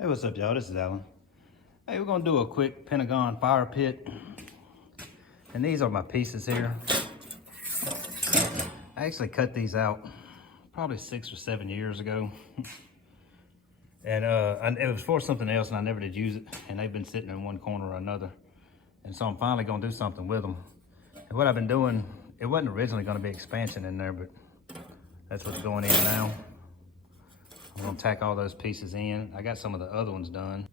Hey, what's up, y'all? This is Alan. Hey, we're gonna do a quick Pentagon fire pit. And these are my pieces here. I actually cut these out probably 6 or 7 years ago. And it was for something else and I never did use it. And they've been sitting in one corner or another. And so I'm finally gonna do something with them. And what I've been doing, it wasn't originally gonna be expansion in there, but that's what's going in now. I'm gonna tack all those pieces in. I got some of the other ones done.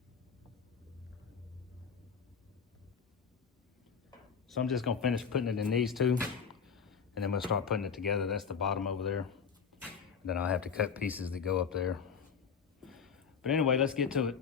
So I'm just gonna finish putting it in these two, and then we'll start putting it together. That's the bottom over there. And then I'll have to cut pieces that go up there. But anyway, let's get to it.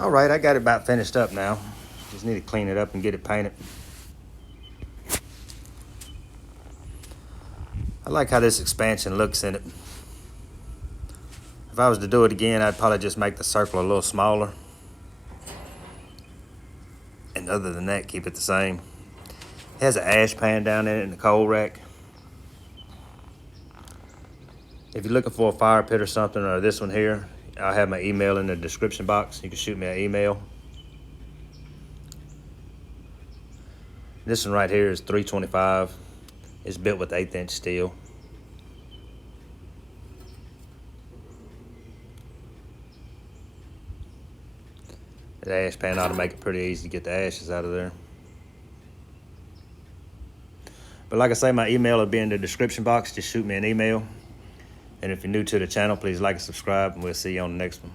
All right, I got it about finished up now. Just need to clean it up and get it painted. I like how this expansion looks in it. If I was to do it again, I'd probably just make the circle a little smaller. And other than that, keep it the same. It has an ash pan down in it and a coal rack. If you're looking for a fire pit or something, or this one here, I'll have my email in the description box. You can shoot me an email. This one right here is $325. It's built with 1/8" steel. The ash pan ought to make it pretty easy to get the ashes out of there. But like I say, my email will be in the description box. Just shoot me an email. And if you're new to the channel, please like and subscribe, and we'll see you on the next one.